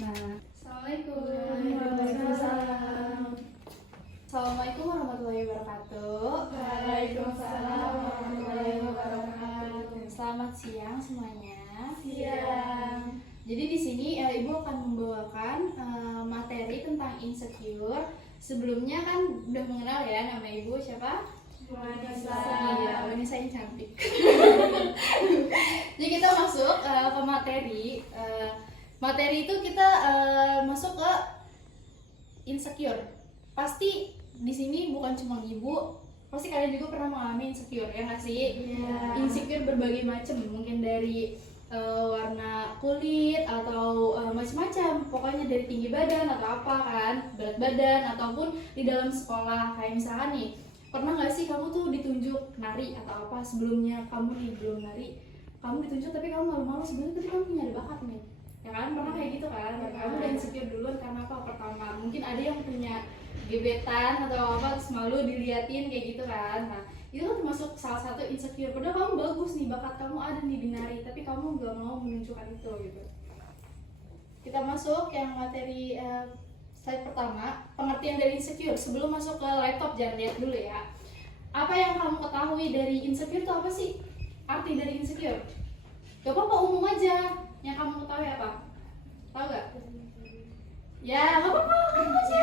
Nah, Assalamualaikum. Waalaikumsalam. Assalamualaikum warahmatullahi wabarakatuh. Waalaikumsalam warahmatullahi wabarakatuh. Selamat siang semuanya. Siang. Jadi di sini Ibu akan membawakan materi tentang insecure. Sebelumnya kan udah mengenal ya nama Ibu siapa? Wanisa. Iya, Wanisa yang cantik. Jadi kita masuk ke materi. Materi itu kita masuk ke insecure. Pasti di sini bukan cuma Ibu, pasti kalian juga pernah mengalami insecure ya nggak sih? Iya. Insecure berbagai macam, mungkin dari warna kulit atau macam-macam, pokoknya dari tinggi badan atau apa kan, berat badan ataupun di dalam sekolah. Kayak misalkan nih, pernah nggak sih kamu tuh ditunjuk nari atau apa, sebelumnya kamu nih belum nari, kamu ditunjuk tapi kamu malu-malu, sebenarnya tapi kamu punya bakat nih, ya kan? Pernah kayak gitu kan? Kamu udah insecure duluan karena apa? Pertama mungkin ada yang punya gebetan atau apa, terus malu diliatin kayak gitu kan. Nah itu kan termasuk salah satu insecure, padahal kamu bagus nih, bakat kamu ada nih di nari, tapi kamu nggak mau menunjukkan itu gitu. Kita masuk yang materi slide pertama, pengertian dari insecure. Sebelum masuk ke laptop, jangan lihat dulu ya. Apa yang kamu ketahui dari insecure itu apa sih? Arti dari insecure? Gak apa-apa, umum aja. Yang kamu ketahui apa? Tahu gak? Ya, gak apa-apa, umum aja.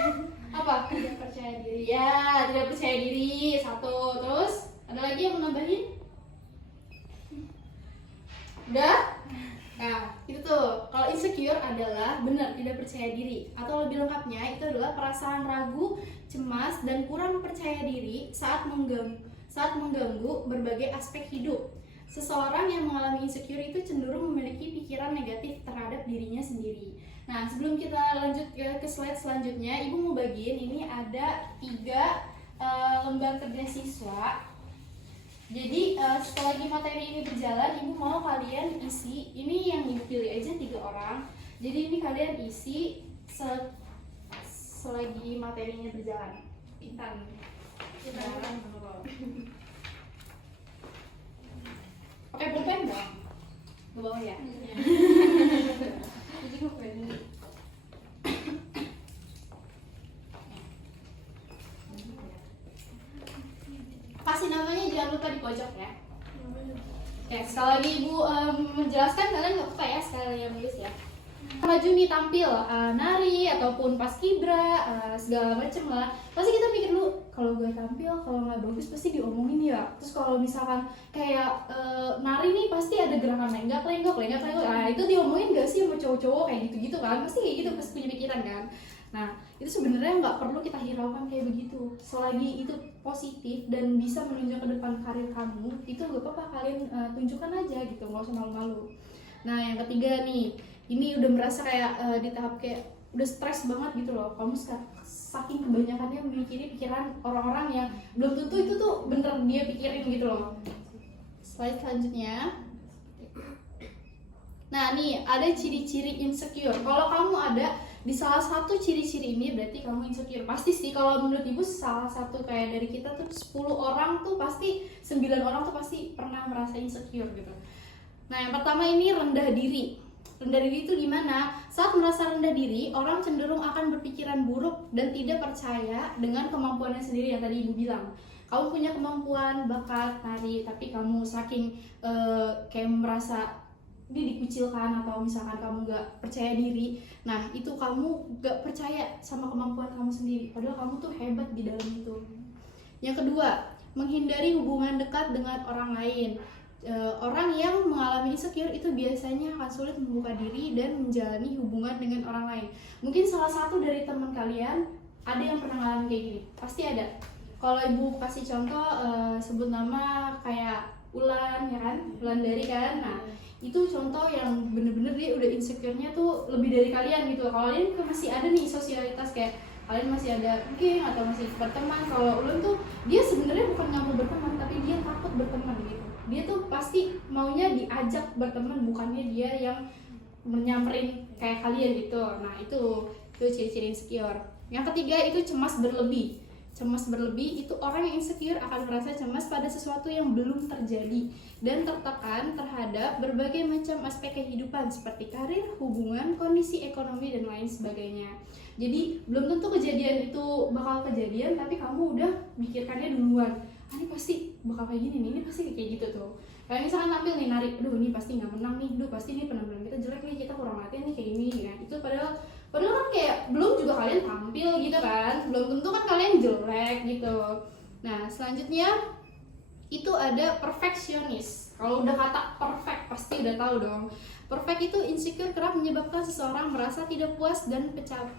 Apa? Tidak percaya diri. Ya, tidak percaya diri. Satu. Terus, ada lagi yang mau nambahin? Udah? Nah, itu tuh. Kalau insecure adalah benar tidak percaya diri, atau lebih lengkapnya itu adalah perasaan ragu, cemas, dan kurang percaya diri saat mengganggu berbagai aspek hidup. Seseorang yang mengalami insecure itu cenderung memiliki pikiran negatif terhadap dirinya sendiri. Nah, sebelum kita lanjut ke slide selanjutnya, Ibu mau bagiin ini ada 3 lembar kerja siswa. Jadi setelah materi ini berjalan, Ibu mau kalian isi, ini yang Ibu pilih aja 3 orang. Jadi ini kalian isi selagi materinya berjalan. Intan. Pakai pulpen dong. Ke bawah ya. Jadi pulpen. Kasih namanya jangan lupa di pojok ya. Ya, sekali lagi Ibu menjelaskan, kalian nggak apa ya sekali yang nulis ya. Maju nih tampil nari ataupun paskibra segala macem lah, pasti kita mikir dulu, kalau gue tampil kalau nggak bagus pasti diomongin ya. Terus kalau misalkan kayak nari nih pasti ada gerakan lenggak, itu diomongin gak sih sama cowok-cowok kayak gitu-gitu kan, pasti kayak gitu, pasti punya pikiran kan. Nah itu sebenarnya nggak perlu kita hiraukan kayak begitu, selagi itu positif dan bisa menunjang ke depan karir kamu, itu gak apa-apa, kalian tunjukkan aja gitu, nggak usah malu-malu. Nah yang ketiga nih, ini udah merasa kayak di tahap kayak udah stres banget gitu loh, kamu saking kebanyakannya memikiri pikiran orang-orang yang belum tentu itu tuh bener dia pikirin gitu loh. Slide selanjutnya. Nah nih ada ciri-ciri insecure. Kalau kamu ada di salah satu ciri-ciri ini berarti kamu insecure. Pasti sih kalau menurut Ibu salah satu, kayak dari kita tuh 10 orang tuh pasti 9 orang tuh pasti pernah merasa insecure gitu. Nah yang pertama ini rendah diri. Rendah diri itu gimana? Saat merasa rendah diri, orang cenderung akan berpikiran buruk dan tidak percaya dengan kemampuannya sendiri yang tadi Ibu bilang. Kamu punya kemampuan, bakat, nari, tapi kamu saking kayak merasa ini dikucilkan atau misalkan kamu gak percaya diri, nah itu kamu gak percaya sama kemampuan kamu sendiri, padahal kamu tuh hebat di dalam itu. Yang kedua, menghindari hubungan dekat dengan orang lain. Orang yang mengalami insecure itu biasanya akan sulit membuka diri dan menjalani hubungan dengan orang lain. Mungkin salah satu dari teman kalian ada yang pernah ngalamin kayak gini, pasti ada. Kalau Ibu kasih contoh, sebut nama kayak Ulan ya kan, Ulandari kan. Nah itu contoh yang bener-bener dia udah insecure-nya tuh lebih dari kalian gitu. Kalau kalian masih ada nih sosialitas, kayak kalian masih ada geng atau masih berteman. Kalau Ulan tuh dia sebenarnya bukan nggak mau berteman, tapi dia takut berteman gitu. Dia tuh pasti maunya diajak berteman, bukannya dia yang menyamperin kayak kalian gitu. Nah itu ciri-ciri insecure. Yang ketiga itu cemas berlebih. Cemas berlebih itu orang yang insecure akan merasa cemas pada sesuatu yang belum terjadi dan tertekan terhadap berbagai macam aspek kehidupan seperti karir, hubungan, kondisi ekonomi, dan lain sebagainya. Jadi belum tentu kejadian itu bakal kejadian, tapi kamu udah mikirkannya duluan. Ini pasti bakal kayak gini nih, ini pasti kayak gitu tuh. Kayak misalkan tampil nih, narik, aduh ini pasti nggak menang nih, aduh pasti ini penampilan kita jelek nih, kita kurang latihan nih kayak ini kan. Itu padahal kan kayak belum juga kalian tampil gitu kan, belum tentu kan kalian jelek gitu. Nah selanjutnya itu ada perfeksionis. Kalau udah kata perfect pasti udah tahu dong. Perfect itu insecure kerap menyebabkan seseorang merasa tidak puas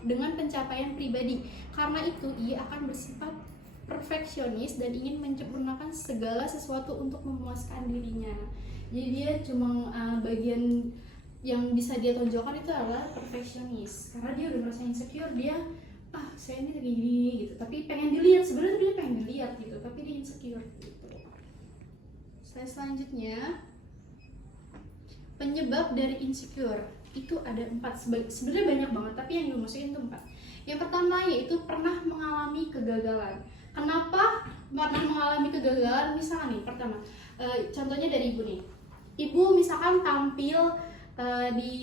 dengan pencapaian pribadi. Karena itu ia akan bersifat perfeksionis dan ingin menyempurnakan segala sesuatu untuk memuaskan dirinya. Jadi dia cuma bagian yang bisa dia tonjolkan itu adalah perfeksionis. Karena dia udah merasa insecure, dia saya ini kayak gini gitu. Tapi pengen dilihat, sebenarnya dia pengen dilihat gitu, tapi dia insecure gitu. Selanjutnya penyebab dari insecure itu ada 4, sebenarnya banyak banget tapi yang gue masukin itu 4. Yang pertama yaitu pernah mengalami kegagalan. Kenapa pernah mengalami kegagalan? Misalnya nih pertama, contohnya dari ibu nih, ibu misalkan tampil di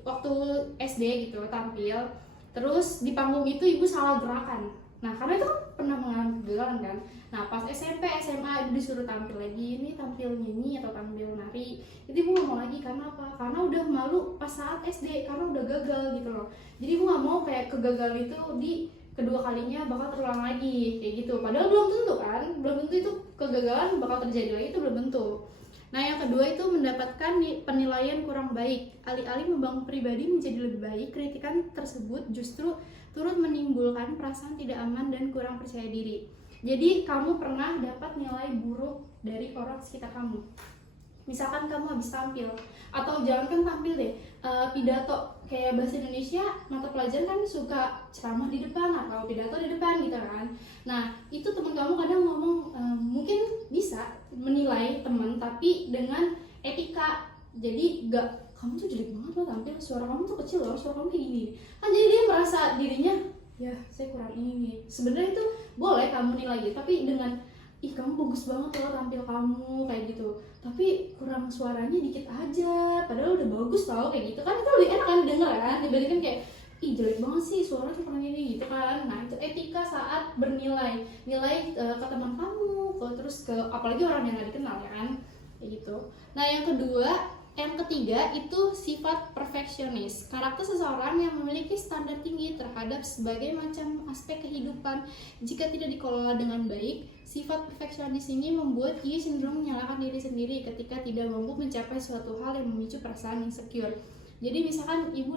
waktu SD gitu, tampil terus di panggung itu ibu salah gerakan. Nah karena itu kan pernah mengalami kegagalan kan. Nah pas SMP, SMA ibu disuruh tampil lagi, ini tampil nyanyi atau tampil nari, itu ibu gak mau lagi. Karena apa? Karena udah malu pas saat SD, karena udah gagal gitu loh. Jadi ibu gak mau kayak kegagalan itu di kedua kalinya bakal terulang lagi kayak gitu. Padahal belum tentu kan, belum tentu itu kegagalan bakal terjadi lagi, itu belum tentu. Nah yang kedua itu mendapatkan penilaian kurang baik. Alih-alih membangun pribadi menjadi lebih baik, kritikan tersebut justru turut menimbulkan perasaan tidak aman dan kurang percaya diri. Jadi kamu pernah dapat nilai buruk dari orang sekitar kamu. Misalkan kamu habis tampil, atau jangankan tampil deh, pidato kayak bahasa Indonesia, mata pelajaran kan suka ceramah di depan atau pidato di depan gitu kan. Nah itu teman kamu kadang ngomong, mungkin bisa menilai teman tapi dengan etika. Jadi gak, kamu tuh jelek banget loh tampil, suara kamu tuh kecil loh, suara kamu kayak gini kan. Jadi dia merasa dirinya, ya saya kurang ini. Sebenarnya itu boleh kamu nilai gitu, tapi dengan kamu bagus banget loh tampil kamu kayak gitu, tapi kurang suaranya dikit aja, padahal udah bagus tau kayak gitu kan. Itu lebih enak kan denger kan, dibandingkan kayak jelek banget sih suara tuh kurang ini gitu kan. Nah itu etika saat bernilai ke teman kamu, terus ke apalagi orang yang gak dikenal ya kan kayak gitu. Nah yang ketiga itu sifat perfeksionis. Karakter seseorang yang memiliki standar tinggi terhadap berbagai macam aspek kehidupan. Jika tidak dikelola dengan baik, sifat perfeksionis ini membuat ia cenderung menyalahkan diri sendiri ketika tidak mampu mencapai suatu hal yang memicu perasaan insecure. Jadi misalkan ibu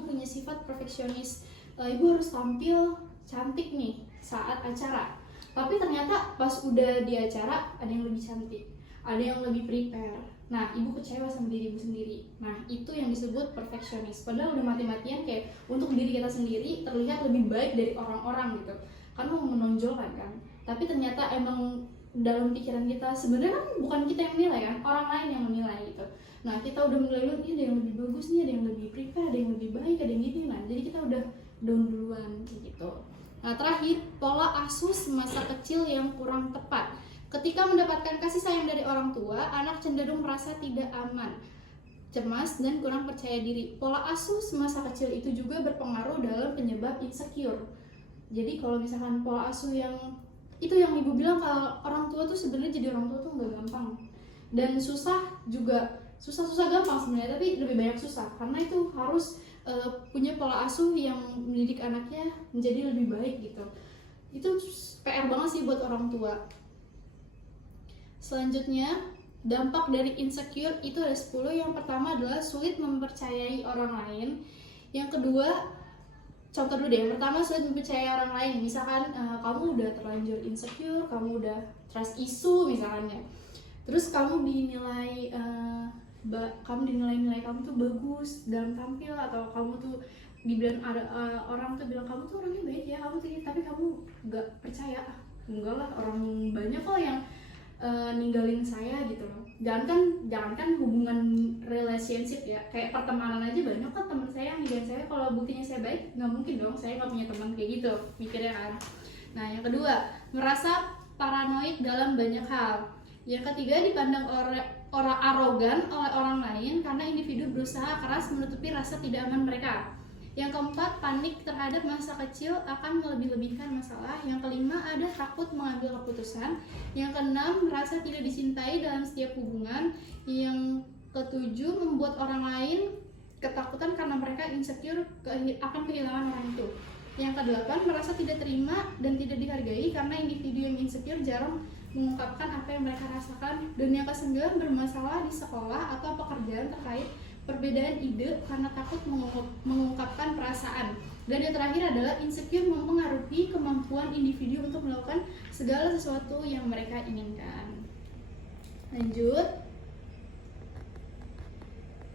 punya sifat perfeksionis, ibu harus tampil cantik nih saat acara. Tapi ternyata pas udah di acara ada yang lebih cantik, ada yang lebih prepare. Nah, ibu kecewa sama diri ibu sendiri. Nah, itu yang disebut perfeksionis. Padahal udah mati-matian kayak untuk diri kita sendiri terlihat lebih baik dari orang-orang gitu. Kan mau menonjolkan kan. Tapi ternyata emang dalam pikiran kita sebenarnya kan bukan kita yang menilai kan, orang lain yang menilai gitu. Nah, kita udah menilai ini ada yang lebih bagus nih, ada yang lebih prepare, ada yang lebih baik, ada yang gini. Nah, jadi kita udah down duluan gitu. Nah, terakhir, pola asuh semasa kecil yang kurang tepat. Ketika mendapatkan kasih sayang dari orang tua, anak cenderung merasa tidak aman, cemas, dan kurang percaya diri. Pola asuh semasa kecil itu juga berpengaruh dalam penyebab insecure. Jadi kalau misalkan pola asuh yang itu yang ibu bilang, kalau orang tua tuh sebenarnya jadi orang tua tuh nggak gampang. Dan susah gampang sebenarnya, tapi lebih banyak susah. Karena itu harus punya pola asuh yang mendidik anaknya menjadi lebih baik gitu. Itu PR banget sih buat orang tua. Selanjutnya, dampak dari insecure itu ada 10. Yang pertama adalah sulit mempercayai orang lain. Yang kedua, contoh dulu deh. Yang pertama, sulit mempercayai orang lain. Misalkan kamu udah terlanjur insecure, kamu udah trust issue misalnya. Terus kamu dinilai kamu tuh bagus dalam tampil, atau kamu tuh dibilang ada orang tuh bilang kamu tuh orangnya baik ya, kamu tuh ini, tapi kamu nggak percaya. Enggak lah, orang banyak kok yang ninggalin saya gitu loh. Jangankan hubungan relationship ya, kayak pertemanan aja banyak kan teman saya yang ninggalin saya. Kalau buktinya saya baik, nggak mungkin dong saya nggak punya teman kayak gitu mikirnya kan. Nah, yang kedua, merasa paranoid dalam banyak hal. Yang ketiga, dipandang orang arogan oleh orang lain karena individu berusaha keras menutupi rasa tidak aman mereka. Yang keempat, panik terhadap masa kecil akan melebih-lebihkan masalah. Yang kelima, ada takut mengambil keputusan. Yang keenam, merasa tidak dicintai dalam setiap hubungan. Yang ketujuh, membuat orang lain ketakutan karena mereka insecure akan kehilangan orang itu. Yang kedelapan, merasa tidak terima dan tidak dihargai karena individu yang insecure jarang mengungkapkan apa yang mereka rasakan. Dan yang kesembilan, bermasalah di sekolah atau pekerjaan terkait perbedaan ide karena takut mengungkapkan perasaan. Dan yang terakhir adalah insecure mempengaruhi kemampuan individu untuk melakukan segala sesuatu yang mereka inginkan. Lanjut.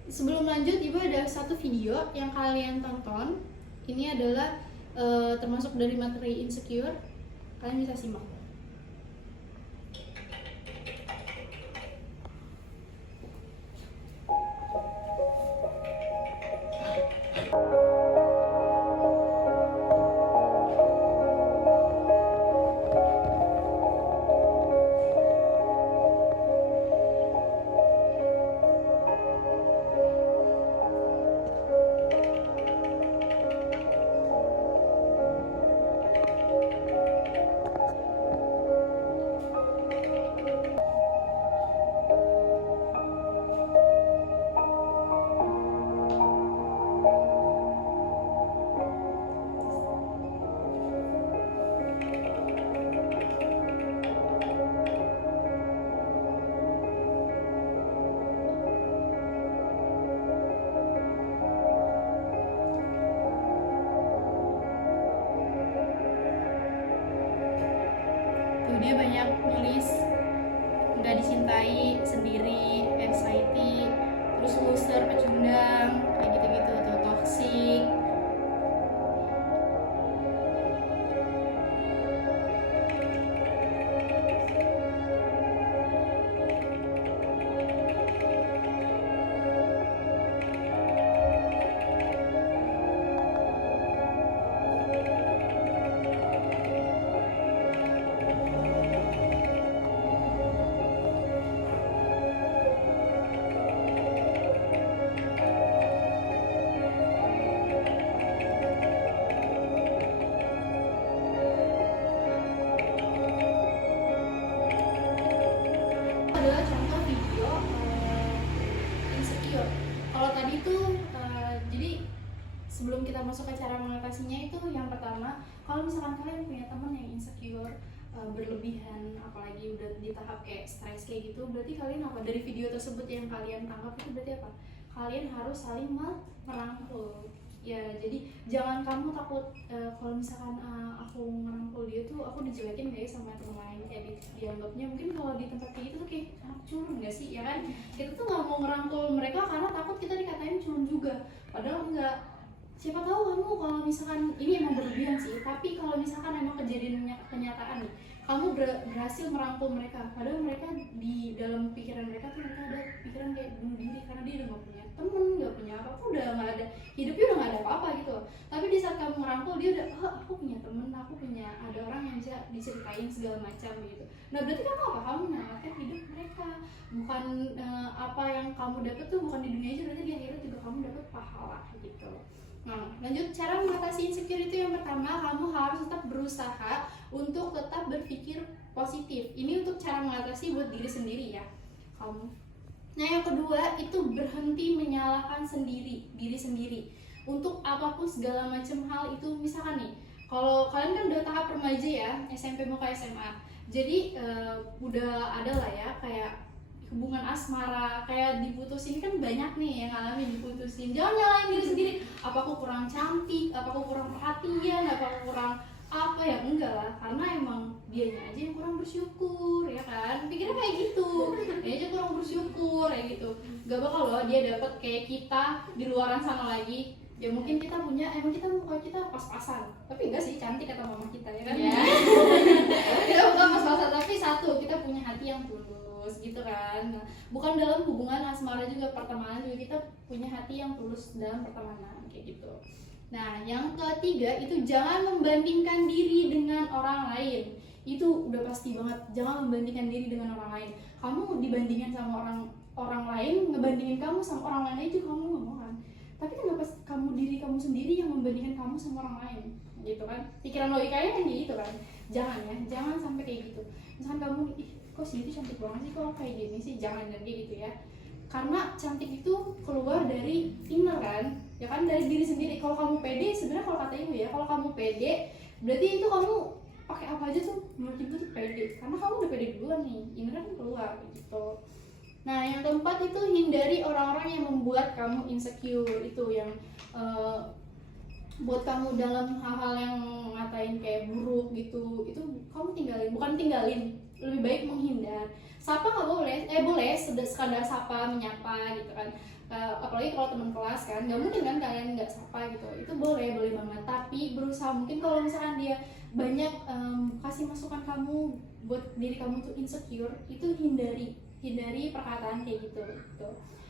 Sebelum lanjut, Ibu ada satu video yang kalian tonton. Ini adalah termasuk dari materi insecure. Kalian bisa simak. Dia banyak nulis nggak dicintai, sendiri, anxiety, terus loser, pecundang, kayak gitu-gitu tuh, toxic. Adalah contoh video insecure. Kalau tadi tuh jadi sebelum kita masuk ke cara mengatasinya itu, yang pertama, kalau misalkan kalian punya teman yang insecure berlebihan, apalagi udah di tahap kayak stres kayak gitu, berarti kalian apa? Dari video tersebut yang kalian tangkap itu berarti apa? Kalian harus saling merangkul. Ya, jadi jangan kamu takut kalau misalkan aku ngerangkul dia tuh aku dijelekin gak ya sama teman lain, kayak dianggapnya mungkin kalau di tempat kayak gitu tuh kayak anak culun gak sih, ya kan? Kita tuh nggak mau ngerangkul mereka karena takut kita dikatain culun juga, padahal enggak. Siapa tahu kamu kalau misalkan ini emang berlebihan sih, tapi kalau misalkan emang kejadiannya kenyataan nih, kamu berhasil merangkul mereka, padahal mereka di dalam pikiran mereka tuh mereka ada pikiran kayak bunuh diri karena dia udah gak punya temen, gak punya apa-apa, udah gak ada, hidupnya udah gak ada apa-apa gitu. Tapi di saat kamu merangkul dia udah, oh aku punya temen, aku punya ada orang yang bisa diceritain segala macam gitu. Nah berarti kamu apa? Kamu menyelamatkan hidup mereka, bukan apa yang kamu dapat tuh bukan di dunia aja, berarti di akhirat juga kamu dapat pahala gitu. Nah, lanjut, cara mengatasi insecure itu yang pertama, kamu harus tetap berusaha untuk tetap berpikir positif. Ini untuk cara mengatasi buat diri sendiri ya, kamu. Nah, yang kedua itu berhenti menyalahkan diri sendiri untuk apapun segala macam hal itu. Misalkan nih, kalau kalian kan udah tahap remaja ya, SMP mau ke SMA, jadi udah ada lah ya kayak hubungan asmara, kayak diputusin kan banyak nih yang ngalamin diputusin. Jangan nyalain diri sendiri, apa aku kurang cantik, apa aku kurang perhatian, apa aku kurang apa ya, enggak lah, karena emang dianya aja yang kurang bersyukur, ya kan? Pikirnya kayak gitu, dia aja kurang bersyukur kayak gitu. Gak bakal loh dia dapet kayak kita di luaran sana lagi. Ya mungkin kita punya, emang kita muka kita pas-pasan, tapi enggak sih, cantik kata mama kita, ya kan? Yeah. Kita bukan pas-pasan, tapi satu, kita punya hati yang tulus gitu kan. Nah, bukan dalam hubungan asmara juga, pertemanan juga kita punya hati yang tulus dalam pertemanan kayak gitu. Nah, yang ketiga itu jangan membandingkan diri dengan orang lain. Itu udah pasti banget, jangan membandingkan diri dengan orang lain. Kamu dibandingkan sama orang lain, ngebandingin kamu sama orang lain itu kamu nggak mau kan. Tapi kenapa kamu diri kamu sendiri yang membandingkan kamu sama orang lain, gitu kan? Pikiran logikanya kan gitu kan. Jangan ya, jangan sampai kayak gitu. Misalkan kamu, ih kok sih itu cantik banget sih, kok kayak gini sih, jangan kayak gitu ya. Karena cantik itu keluar dari inner kan, ya kan, dari diri sendiri. Kalau kamu pede, sebenarnya kalau kata ibu ya, kalau kamu pede berarti itu kamu pakai apa aja tuh menurut ibu tuh pede, karena kamu udah pede duluan nih, inner kan keluar gitu. Nah, yang keempat itu hindari orang-orang yang membuat kamu insecure. Itu yang buat kamu dalam hal-hal yang ngatain kayak buruk gitu, itu kamu tinggalin, bukan tinggalin, lebih baik menghindar. Sapa nggak boleh, boleh sekadar sapa, menyapa gitu kan. Apalagi kalau teman kelas kan, nggak mungkin kan kalian nggak sapa gitu, itu boleh banget. Tapi berusaha mungkin kalau misalkan dia banyak kasih masukan kamu buat diri kamu tuh insecure, itu hindari perkataan kayak gitu.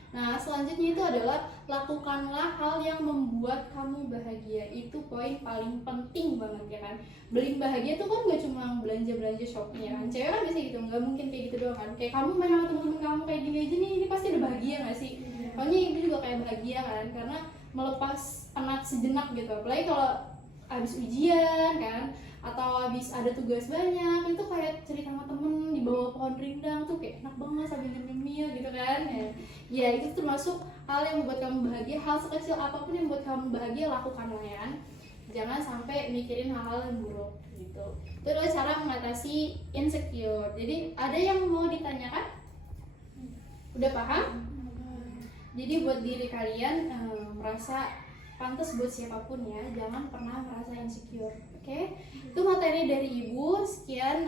Nah, selanjutnya itu adalah lakukanlah hal yang membuat kamu bahagia. Itu poin paling penting banget ya kan. Beli bahagia tuh kan gak cuma belanja shopping ya kan. Cewek kan bisa gitu, gak mungkin kayak gitu doang kan. Kayak kamu main sama temen-temen kamu kayak gini aja nih, ini pasti ada bahagia gak sih? Pokoknya ibu juga kayak bahagia kan, karena melepas penat sejenak gitu. Apalagi kalau habis ujian kan, atau habis ada tugas banyak, itu kayak cerita sama temen di bawah pohon rindang tuh kayak enak banget sambil nyemil gitu kan ya. Itu termasuk hal yang membuat kamu bahagia. Hal sekecil apapun yang membuat kamu bahagia, lakukanlah ya, jangan sampai mikirin hal-hal yang buruk gitu. Itu adalah cara mengatasi insecure. Jadi ada yang mau ditanyakan? Udah paham? Jadi buat diri kalian merasa pantas buat siapapun ya, jangan pernah merasa insecure. Oke? Itu materi dari ibu. Sekian,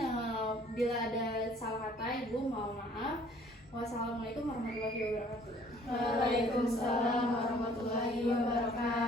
bila ada salah kata ibu mohon maaf. Wassalamualaikum warahmatullahi wabarakatuh. Waalaikumsalam warahmatullahi wabarakatuh.